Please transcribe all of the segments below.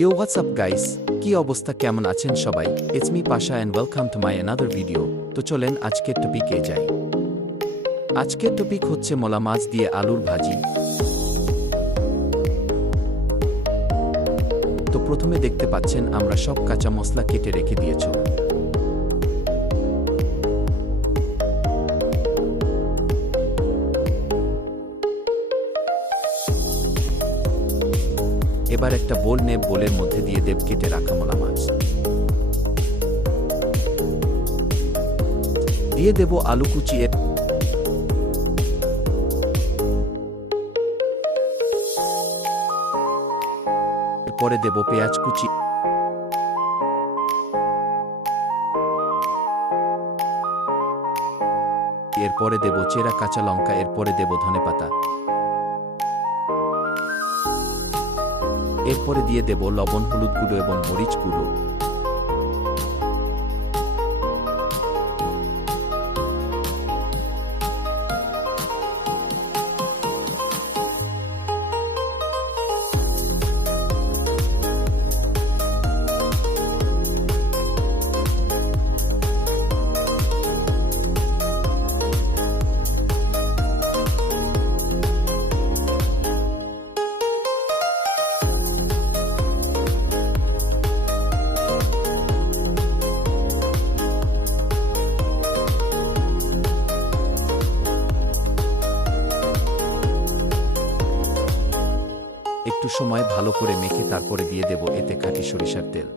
Yo, what's up guys? কি অবস্থা, কেমন আছেন সবাই? It's me Pasha and welcome to my another video. তো চলেন আজকের টপিকে যাই। আজকের টপিক হচ্ছে মলা মাছ দিয়ে আলুর ভাজি। তো প্রথমে দেখতে পাচ্ছেন আমরা সব কাঁচা মশলা কেটে রেখে দিয়েছি। এবার একটা বোল নেব, বোলের মধ্যে দিয়ে দেব কেটে রাখা মলা মাছ, দিয়ে দেব আলু কুচি, এরপরে দেব পেঁয়াজ কুচি, এরপরে দেব চেরা কাঁচা লঙ্কা, এরপরে দেব ধনেপাতা, এরপরে দিয়ে দেব লবণ, হলুদ গুঁড়ো এবং মরিচ গুঁড়ো। একটু সময় ভালো করে মেখে তারপরে দিয়ে দেব এতে খাঁটি সরিষার তেল।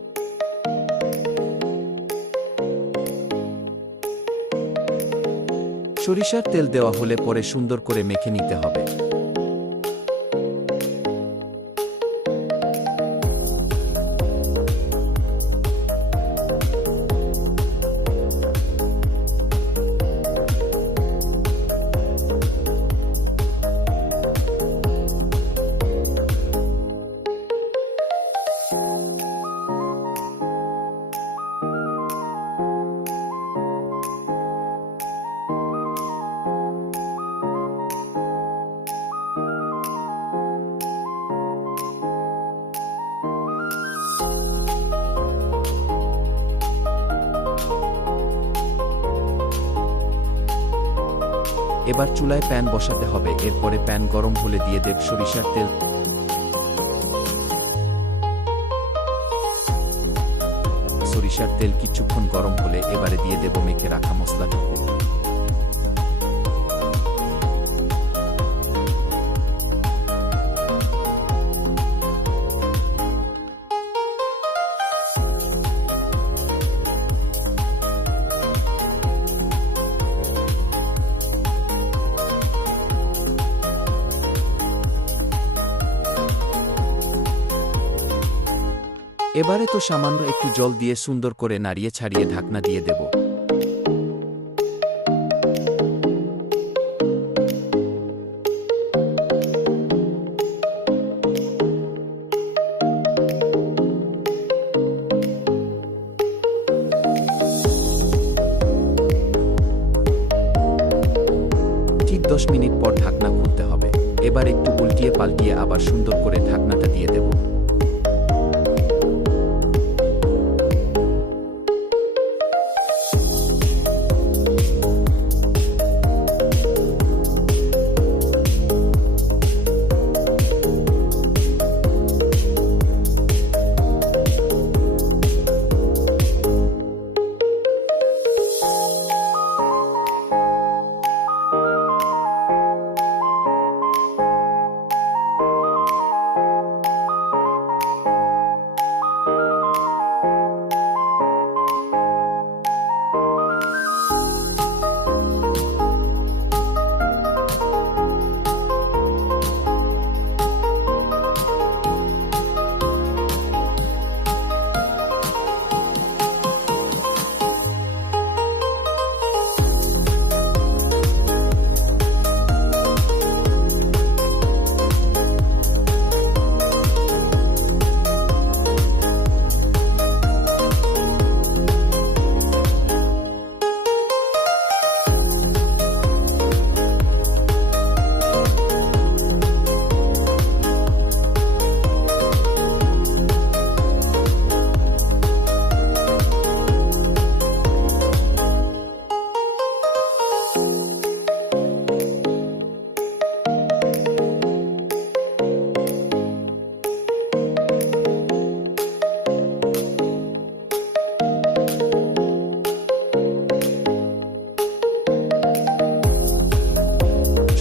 সরিষার তেল দেওয়া হলে পরে সুন্দর করে মেখে নিতে হবে। এবার চুলায় প্যান বসাতে হবে, এরপরে প্যান গরম হলে দিয়ে দেব সরিষার তেল। সরিষার তেল কিছুক্ষণ গরম হলে এবারে দিয়ে দেব মেখে রাখা মশলাটুকু। এবারে তো সামান্য একটু জল দিয়ে সুন্দর করে নাড়িয়ে ছাড়িয়ে ঢাকনা দিয়ে দেব। ঠিক 10 মিনিট পর ঢাকনা খুলতে হবে। এবার একটু উল্টিয়ে পাল্টিয়ে আবার সুন্দর করে ঢাকনাটা দিয়ে দেব।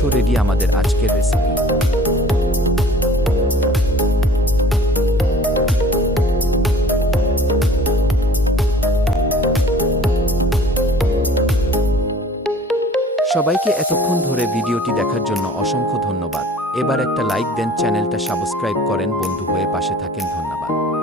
সো রেডি আমাদের আজকের রেসিপি। সবাইকে এতক্ষণ ধরে ভিডিওটি দেখার জন্য অসংখ্য ধন্যবাদ। এবার একটা লাইক দেন, চ্যানেলটা সাবস্ক্রাইব করেন, বন্ধু হয়ে পাশে থাকেন। ধন্যবাদ।